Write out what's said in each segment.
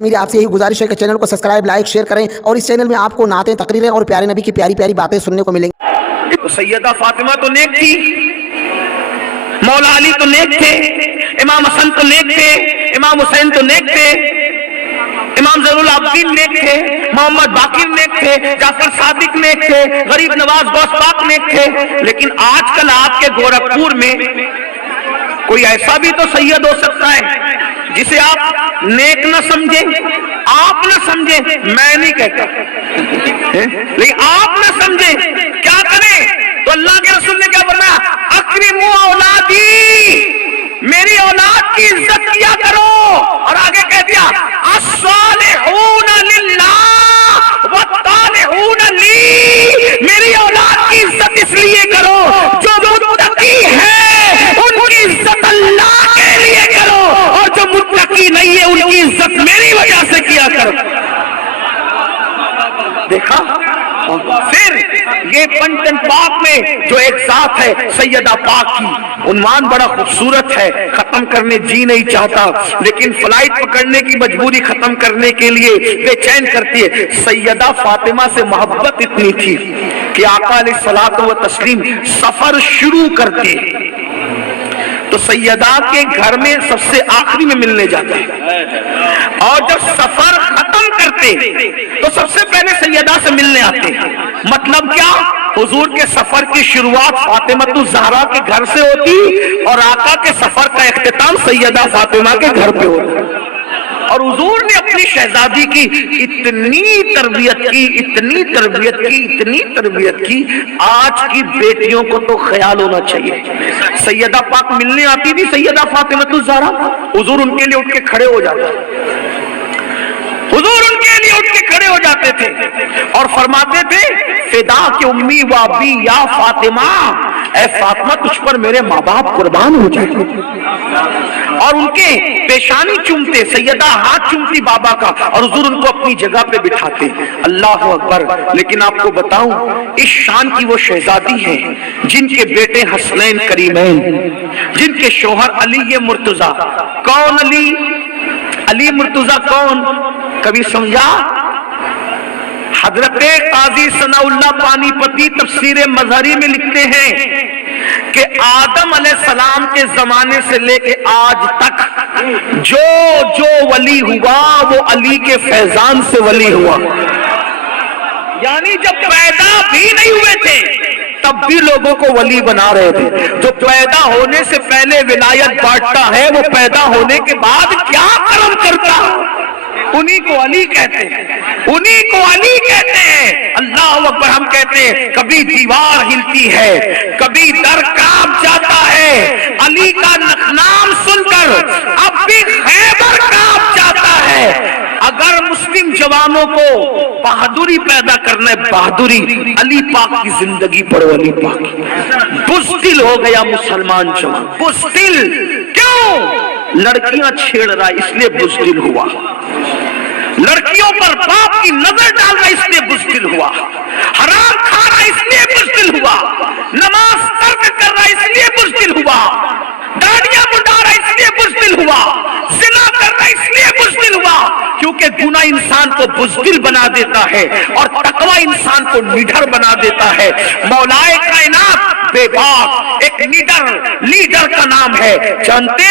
میری آپ سے یہی گزارش ہے کہ چینل کو سبسکرائب لائک شیئر کریں اور اس چینل میں آپ کو نعتیں تقریریں اور پیارے نبی کی پیاری پیاری باتیں سننے کو ملیں گی۔ تو سیدہ فاطمہ تو نیک تھی، مولا علی تو نیک تھے، امام حسن تو نیک تھے، امام حسین تو نیک تھے، امام زین العابدین نیک تھے، محمد باقر نیک تھے، جعفر صادق نیک تھے، غریب نواز غوث پاک نیک تھے، لیکن آج کل آپ کے گورکھپور میں کوئی ایسا بھی تو سید ہو سکتا ہے جسے آپ نیک نہ سمجھیں، آپ نہ سمجھیں، میں نہیں کہتا لیکن آپ نہ سمجھیں، کیا کریں؟ تو اللہ کے رسول نے کیا فرمایا؟ اکرموا اولادی، میری اولاد کی عزت کیا کرو، اور آگے کہہ دیا الصالحون للہ والطالحون لی، میری اولاد کی عزت اس لیے کرو جو متقی ہے ان کی عزت اللہ کے لیے کرو، اور جو متقی نہیں ہے ان کی عزت میری وجہ سے کیا کرو۔ دیکھا؟ پھر یہ پنجن پاک میں جو ایک ذات ہے سیدہ پاک کی، عنوان بڑا خوبصورت ہے، ختم کرنے جی نہیں چاہتا، لیکن فلائٹ پکڑنے کی مجبوری ختم کرنے کے لیے بے چین کرتی ہے۔ سیدہ فاطمہ سے محبت اتنی تھی کہ آقا علیہ الصلوۃ والتسلیم سفر شروع کرتے تو سیدہ کے گھر میں سب سے آخری میں ملنے جاتے، اور جب سفر ختم کرتے تو سب سے پہلے سیدہ سے ملنے آتے۔ مطلب کیا؟ حضور کے سفر کی شروعات فاطمہ الزہرا کے گھر سے ہوتی اور آقا کے سفر کا اختتام سیدہ فاطمہ کے گھر پہ ہوتا، اور حضور نے اپنی شہزادی کی اتنی تربیت کی، اتنی تربیت کی، اتنی تربیت کی، آج کی بیٹیوں کو تو خیال ہونا چاہیے۔ سیدہ پاک ملنے آتی تھی سیدہ فاطمہ الزہرا، حضور ان کے لیے اٹھ کے کھڑے ہو جاتے، حضور ان کے لیے اٹھ کے کھڑے ہو جاتے تھے اور فرماتے تھے فدا کہ امی و ابی یا فاطمہ، اے فاطمہ تجھ پر میرے ماں باپ قربان ہو جائیں، اور ان کے پیشانی چومتے، سیدہ ہاتھ چومتی بابا کا، اور حضور ان کو اپنی جگہ پہ بٹھاتے۔ اللہ اکبر۔ لیکن آپ کو بتاؤں اس شان کی وہ شہزادی ہیں جن کے بیٹے حسنین کریمین، جن کے شوہر علی مرتضیٰ۔ کون علی؟ علی مرتضیٰ کون؟ کبھی سمجھا؟ حضرت قاضی ثناء اللہ پانی پتی تفسیر مظہری میں لکھتے ہیں کہ آدم علیہ السلام کے زمانے سے لے کے آج تک جو جو ولی ہوا وہ علی کے فیضان سے ولی ہوا، یعنی جب پیدا بھی نہیں ہوئے تھے تب بھی لوگوں کو ولی بنا رہے تھے۔ جو پیدا ہونے سے پہلے ولایت بانٹتا ہے وہ پیدا ہونے کے بعد کیا کرم کرتا، انہی کو علی کہتے ہیں، انہی کو علی کہتے ہیں۔ اللہ اکبر۔ ہم کہتے ہیں کبھی دیوار ہلتی ہے، کبھی در کانپ جاتا ہے، علی کا نام سن کر اب بھی خیبر کانپ جاتا ہے۔ اگر مسلم جوانوں کو بہادری پیدا کرنا ہے، بہادری علی پاک کی زندگی پڑھو، علی پاک بزدل ہو گیا مسلمان جوان، بزدل کیوں؟ لڑکیاں چھیڑ رہا اس لیے بزدل ہوا، لڑکیوں پر باپ کی نظر ڈال رہا اس لیے بزدل ہوا، حرام کھا رہا اس لیے بزدل ہوا، نماز ترک کر رہا اس لیے بزدل ہوا، داڑیاں منڈا رہا اس لیے بزدل ہوا، زنا کر رہا اس لیے بزدل ہوا، کیونکہ گناہ انسان کو بزدل بنا دیتا ہے اور تقوی انسان کو نڈر بنا دیتا ہے۔ مولا کائنات بے باک ایک لیڈر کا نام ہے، جانتے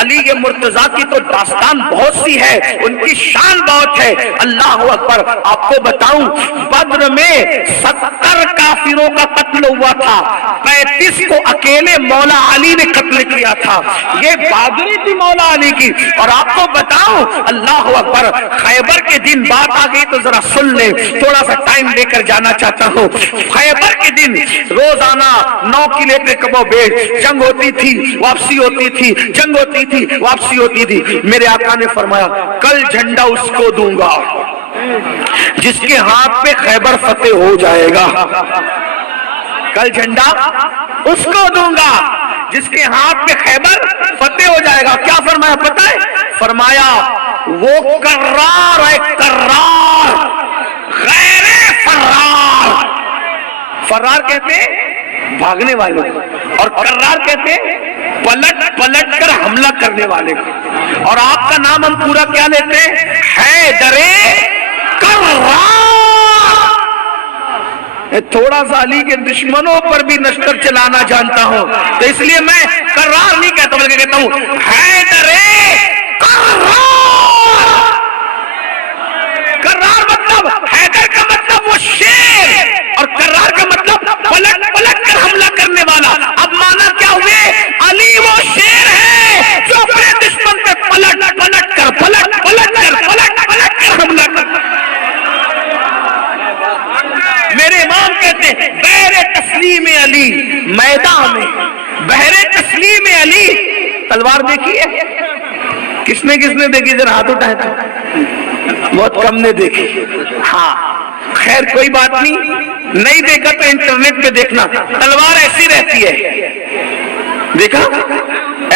علی مرتضیٰ کی تو داستان بہت سی ہے، ان کی شان بہت ہے۔ اللہ اکبر۔ آپ کو بتاؤں بدر میں 70 کافروں کا قتل ہوا تھا، 35 کو اکیلے مولا علی نے قتل کیا تھا، یہ بہادری تھی مولا علی کی۔ اور آپ کو بتاؤں اللہ اکبر، خیبر کے دن بات آ گئی تو ذرا سن لیں، تھوڑا سا ٹائم لے کر جانا چاہتا ہوں۔ خیبر کے دن روزانہ 9 قلعے پہ کبو بیٹھ جنگ ہوتی تھی، واپسی ہوتی تھی، جنگ ہوتی تھی، واپسی ہوتی تھی۔ میرے آقا نے فرمایا کل جھنڈا اس کو دوں گا جس کے ہاتھ پہ خیبر فتح ہو جائے گا، کل جھنڈا اس کو دوں گا جس کے ہاتھ پہ خیبر فتح ہو جائے گا۔ کیا فرمایا پتہ ہے؟ فرمایا وہ کرار ہے، کرار غیر فرار۔ فرار کہتے ہیں بھاگنے والے کو، اور کرار کہتے ہیں پلٹ کر حملہ کرنے والے کو۔ اور آپ کا نام ہم پورا کیا لیتے ہیں؟ حیدر کرار، تھوڑا سا علی کے دشمنوں پر بھی نشتر چلانا جانتا ہوں، تو اس لیے میں کرار نہیں کہتا بلکہ کہتا ہوں حیدر کرار۔ کرار مطلب حیدر کا مطلب وہ شیر، اور کرار کا مطلب پلٹ پلٹ کر حملہ کرنے والا۔ اب مانا کیا ہوئے؟ علی وہ شیر ہے جو اپنے دشمن پہ پلٹ پلٹ کر حملہ کرتا۔ میرے امام کہتے ہیں بحر تسلیم علی میدان میں، بحر تسلیم علی۔ تلوار دیکھی ہے؟ کس نے دیکھی؟ ذرا ہاتھ اٹھائے تو بہت کم نے دیکھی۔ ہاں خیر کوئی بات نہیں دیکھا تو انٹرنیٹ پہ دیکھنا۔ تلوار ایسی رہتی ہے، دیکھا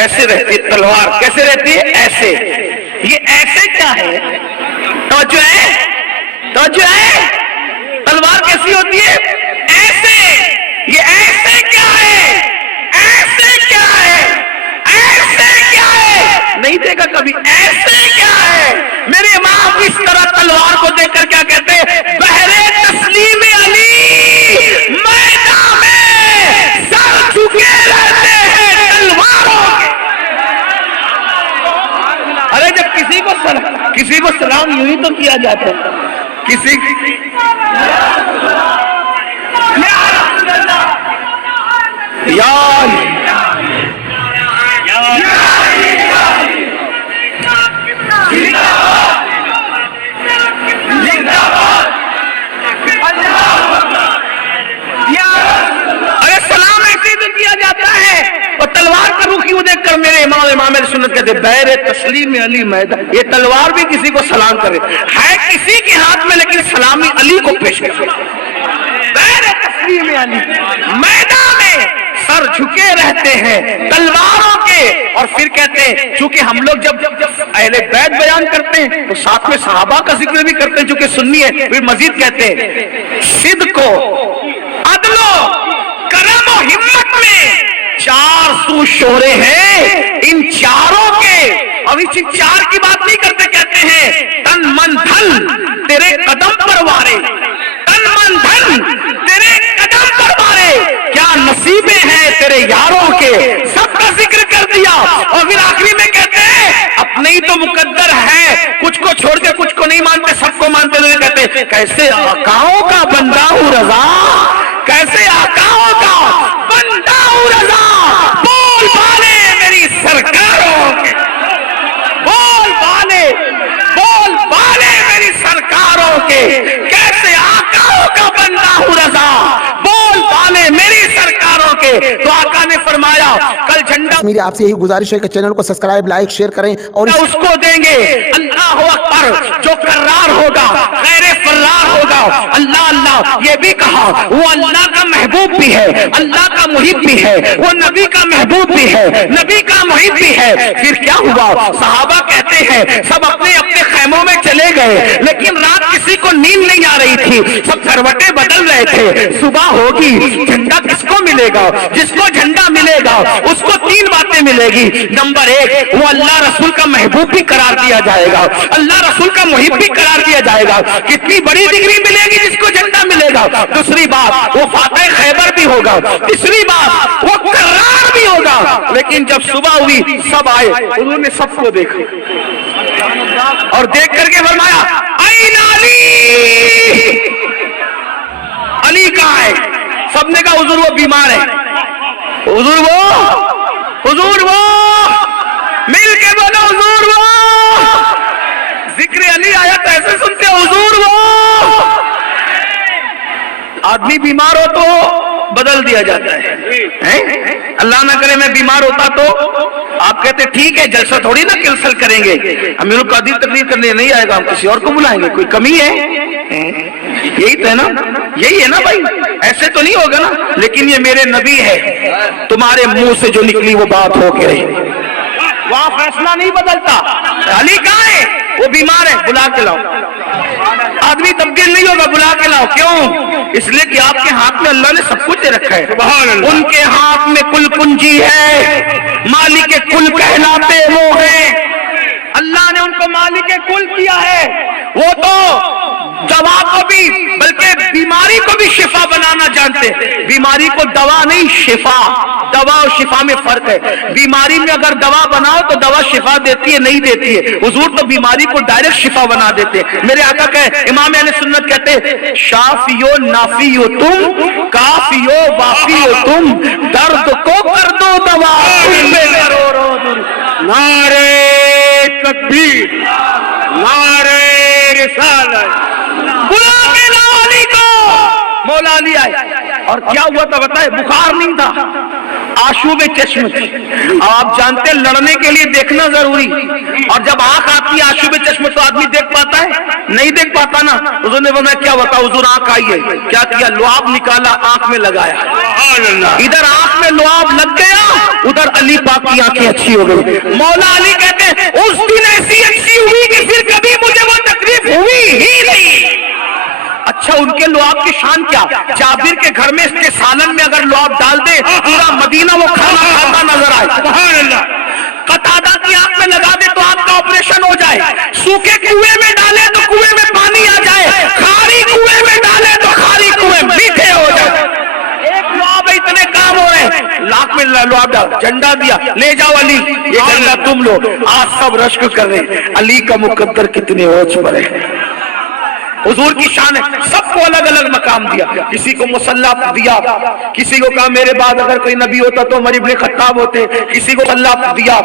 ایسے رہتی ہے تلوار۔ کیسے رہتی ہے؟ ایسے۔ یہ ایسے کیا ہے؟ توجہ ہے؟ تلوار کیسی ہوتی ہے؟ ایسے۔ یہ ایسے کیا ہے؟ ایسے کیا ہے؟ نہیں دیکھا کبھی؟ ایسے کیا ہے؟ میرے امام اس طرح تلوار کو دیکھ کر کیا کہتے ہیں؟ بحر تسلیم علی میدان میں سر جھکے رہتے ہیں تلواروں کے۔ ارے جب کسی کو سلام یوں ہی تو کیا جاتا ہے، کسی ارے سلام ایسے تو کیا جاتا ہے، اور تلوار کا رخ یوں دیکھ کر میرے امام سنت کہتے بحر تسلیم علی میدان۔ یہ تلوار بھی کسی کو سلام کرے ہے کسی کے ہاتھ میں، لیکن سلامی علی کو پیش کرے۔ بحر تسلیم علی میدان میں سر جھکے رہتے ہیں تلواروں کے۔ اور پھر کہتے ہیں چونکہ ہم لوگ جب اہل بیت بیان کرتے ہیں تو ساتھ میں صحابہ کا ذکر بھی کرتے ہیں چونکہ سنی ہے، پھر مزید کہتے ہیں صدق و عدل و کرم و ہمت میں 4 سو شورے ہیں ان چاروں کے۔ اب اس 4 کی بات نہیں کرتے، کہتے ہیں تن من دھن تیرے قدم پر وارے، تن من دھن تیرے قدم پر وارے، کیا نصیبیں ہیں تیرے یاروں کے، سب کا ذکر کر دیا۔ اور پھر آخری میں کہتے ہیں اپنے ہی تو مقدر ہے، کچھ کو چھوڑ کے کچھ کو نہیں مانتے، سب کو مانتے ہوئے کہتے ہیں کیسے آقاؤں کا بندہ ہوں رضا، کیسے آقاؤں کا بندہ ہوں رضا، بول بالے میری سرکاروں کے، بول بالے میری سرکاروں کے، کیسے آقاؤں کا بندہ ہوں رضا، بول بالے میری سرکاروں کے۔ تو آقا نے فرمایا کل جھنڈا، میری آپ سے یہی گزارش ہے کہ چینل کو سبسکرائب لائک شیئر کریں اور اس کو دیں گے۔ اللہ اکبر، جو کرار ہوگا غیر فرار ہوگا۔ اللہ اللہ یہ بھی کہا وہ اللہ کا محبوب بھی ہے، اللہ کا محب بھی ہے، وہ نبی کا محبوب بھی ہے، نبی کا محب بھی ہے۔ پھر کیا ہوا؟ صحابہ کہتے ہیں سب اپنے اپنے خیموں میں چلے گئے، لیکن رات کسی کو نیند نہیں آ رہی تھی، سب کروٹیں بدل رہے تھے۔ صبح ہوگی، جھنڈا کس کو ملے گا؟ جس کو جھنڈا ملے گا اس کو 3 باتیں ملے گی۔ نمبر 1 وہ اللہ رسول کا محبوب بھی قرار دیا جائے گا، اللہ رسول کا محب بھی قرار دیا جائے گا۔ کتنی بڑی ڈگری ملے گی جس کو جھنڈا ملے گا۔ دوسری بات وہ فاتح خیبر بھی ہوگا، تیسری بات وہ قرار بھی ہوگا۔ لیکن جب صبح ہوئی سب آئے، انہوں نے سب کو دیکھا اور دیکھ کر کے فرمایا این علی، علی کہاں ہے؟ سب نے کہا حضور وہ بیمار ہے، حضور وہ مل کے بولو حضور وہ۔ ذکر علی آیا تو ایسے سنتے حضور وہ۔ آدمی بیمار ہو تو بدل دیا جاتا ہے، اللہ نہ کرے میں بیمار ہوتا تو آپ کہتے ٹھیک ہے جلسہ تھوڑی نہ کینسل کریں گے، امیر القادر تقریر کرنے نہیں آئے گا، ہم کسی اور کو بلائیں گے، کوئی کمی ہے؟ یہی تو ہے نا، یہی ہے نا بھائی، ایسے تو نہیں ہوگا نا۔ لیکن یہ میرے نبی ہے، تمہارے منہ سے جو نکلی وہ بات ہو کے رہی، وہاں فیصلہ نہیں بدلتا۔ علی کہاں ہے؟ وہ بیمار ہے، بلا کے لاؤ۔ آدمی تبدیل نہیں ہوگا، بلا کے لاؤ۔ کیوں؟ اس لیے کہ آپ کے ہاتھ میں اللہ نے سب کچھ دے رکھا ہے۔ ان کے ہاتھ میں کل کنجی ہے، مالک کل کہلاتے وہ ہیں، اللہ نے ان کو مالک کل کیا ہے۔ وہ تو دوا کو بھی بلکہ بیماری کو بھی شفا بنانا جانتے ہیں. بیماری کو دوا نہیں شفا, دوا اور شفا میں فرق ہے. بیماری میں اگر دوا بناؤ تو دوا شفا دیتی ہے نہیں دیتی ہے, حضور تو بیماری کو ڈائریکٹ شفا بنا دیتے ہیں. میرے آقا کہ امام اہل سنت کہتے ہیں شافیو نافیو تم, کافیو وافیو تم, درد کو کر دو دوا. نعرے تکبیر, نعرے رسالت. غلام علی کو مولا علی آئے اور کیا ہوا تھا بتائے, بخار نہیں تھا, آشوب چشم تھی. آپ جانتے لڑنے کے لیے دیکھنا ضروری, اور جب آنکھ آتی ہے آشوب چشم تو آدمی دیکھ پاتا ہے نہیں دیکھ پاتا نا. حضور نے بولا کیا بتا, حضور آنکھ آئی ہے, کیا کیا لعاب نکالا آنکھ میں لگایا, ادھر آنکھ میں لعاب لگ گیا, ادھر علی پاک کی آنکھیں اچھی ہو گئی. مولا علی کہتے ہیں اس دن ایسی اچھی ہوئی کہ پھر کبھی مجھے وہ تکلیف ہوئی ہی نہیں. اچھا ان کے لعاب کی شان کیا, جابر کے گھر میں اس کے سالن میں اگر لعاب ڈال دے پورا مدینہ وہ کھانا کھاتا نظر آئے. سبحان اللہ. قتادہ کی آنکھ میں لگا دے تو آپ کا آپریشن ہو جائے, سوکھے کنویں میں ڈالے تو کنویں میں پانی آ جائے, کھاری کنویں میں ڈالے تو کھاری کنویں میٹھے ہو جائے. ایک لعاب اتنے کام ہو رہے ہیں, لاکھ میں لعاب ڈال, جھنڈا دیا, لے جاؤ علی, یہ جھنڈا تم لو. آج سب رشک کر رہے ہیں, علی کا مقدر کتنے اوج پر ہے. حضور کی شان ہے, سب کو الگ الگ مقام دیا. کسی کو مصلح دیا, کسی کو کہا میرے بعد اگر کوئی نبی ہوتا تو عمر ابن خطاب ہوتے, کسی کو مصلح دیا,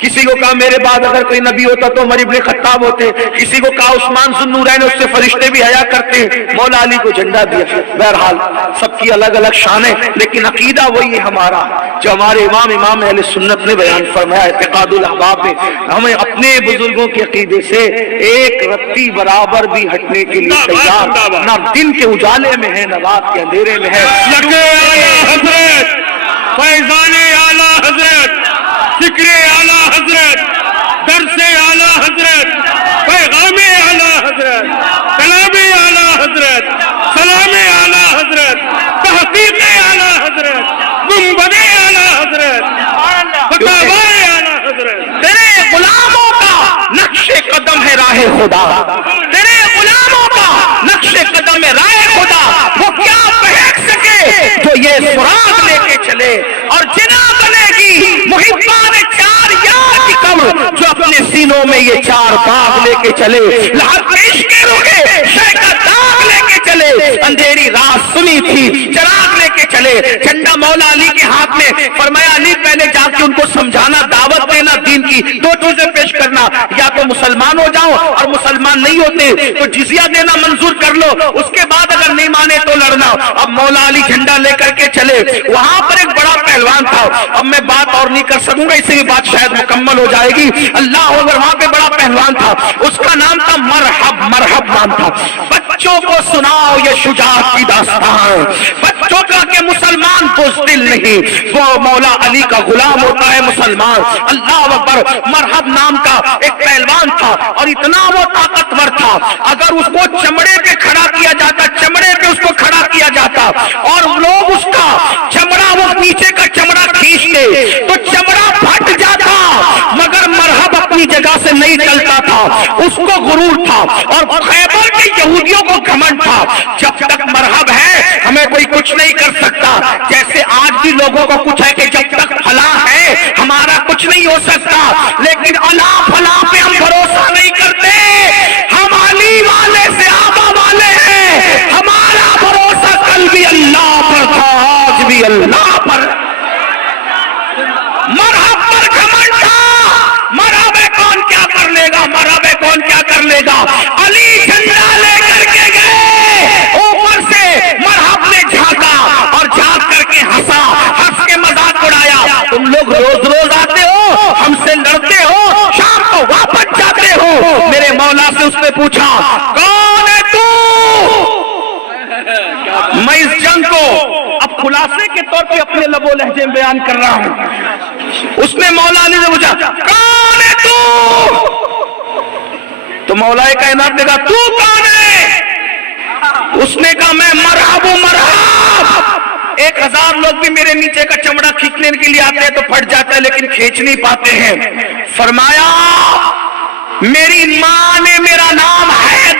کسی کو کہا میرے بعد اگر کوئی نبی ہوتا تو عمر ابن خطاب ہوتے, کسی کو کہا عثمان ذو النورین, اس سے فرشتے بھی حیا کرتے. مولا علی کو جھنڈا دیا. بہرحال سب کی الگ الگ شان ہے, لیکن عقیدہ وہی ہے ہمارا جو ہمارے امام اہل سنت نے بیان فرمایا. اعتقاد الاحباب میں ہمیں اپنے بزرگوں کے عقیدے سے ایک رتی برابر بھی ہٹنے کے لیے تیار, نہ دن کے اجالے میں ہے نہ رات کے اندھیرے میں ہے. لگے اعلیٰ حضرت, فیضان اعلیٰ حضرت, ذکر اعلیٰ حضرت, درس اعلیٰ حضرت, پیغام اعلیٰ حضرت, کلام اعلیٰ حضرت, سلام اعلیٰ حضرت, تحقیق اعلیٰ حضرت, گنبد اعلیٰ حضرت, فتاوی اعلیٰ حضرت. تیرے غلاموں کا نقش قدم ہے راہ خدا, تیرے غلاموں کا نقش قدم ہے راہ خدا. وہ کیا بہک سکے جو یہ سراغ لے کے چلے, اور جنا بنے گی محبان چار یار کی قبر جو اپنے سینوں میں یہ چار باغ لے کے چلے. لحظ عشق کے روکے شے کا داغ لے کے چلے, اندھیری رات سنی تھی چراغ لے کے چلے. جھنڈا مولا علی کے ہاتھ میں, فرمایا علی پہلے جا کے ان کو سمجھانا, دعوت دینا دین کی, دو چیزیں پیش کرنا, یا تو مسلمان ہو جاؤ اور مسلمان نہیں ہوتے تو جزیہ دینا منظور کر لو, اس کے بعد اگر نہیں مانے تو لڑنا. اب مولا علی جھنڈا لے کر کے چلے. وہاں پر ایک بڑا پہلوان تھا, اب میں بات اور نہیں کر سکوں گا, اس سے بھی بات شاید مکمل ہو جائے گی. اللہ اکبر. وہاں پہ بڑا پہلوان تھا, اس کا نام تھا مرحب, مرحب نام تھا. بچوں کو سناؤ یہ شجاعت کی داستان, بچوں کا کہ مسلمان بزدل نہیں, وہ مولا علی کا غلام ہوتا ہے مسلمان. اللہ اکبر. مرحب نام کا ایک پہلوان تھا, اور اتنا وہ طاقتور تھا, اگر اس کو چمڑے پہ کھڑا کیا جاتا, چمڑے پہ اس کو کھڑا کیا جاتا اور لوگ اس کا چمڑا, وہ نیچے کا چمڑا کھینچتے تو چمڑا پھٹ جاتا, مگر مرحب اپنی جگہ سے نہیں ٹلتا تھا. اس کو غرور تھا, اور خیبر کے یہودیوں کو گھمنڈ تھا, جب تک مرحب ہے ہمیں کوئی کچھ نہیں کر سکتا. جیسے آج بھی لوگوں کو کچھ ہے کہ جب تک فلاں ہے ہمارا کچھ نہیں ہو سکتا, لیکن اللہ فلاں پہ ہم بھروسہ نہیں کرتے. ہم علی والے سے آبا والے ہیں, ہمارا بھروسہ کل بھی اللہ پر تھا, آج بھی اللہ پر. مرحب پر گھمنڈ تھا, مرحب کون کیا کر لے گا, مرحب کون کیا کر لے گا. علی جھنڈا لے کر کے گئے, اوپر سے مرحب نے جھانکا اور جھانک کر کے ہنسا, ہنس کے مذاق اڑایا. تم لوگ روز روز آتے ہو, ہم سے لڑتے ہو, شام کو واپس جاتے ہو. میرے مولا سے اس نے پوچھا کون ہے تو, میں اس جنگ کو اب خلاصے کے طور پہ اپنے لب و لہجے میں بیان کر رہا ہوں. اس نے مولا علی سے پوچھا کون ہے تو مولا کائنات نے کہا تو کون ہے. اس نے کہا میں مرحب ہوں, مرحب. 1000 لوگ بھی میرے نیچے کا چمڑا کھینچنے کے لیے آتے ہیں تو پھٹ جاتا ہے, لیکن کھینچ نہیں پاتے ہیں. فرمایا میری ماں نے میرا نام حیدر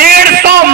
150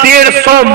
150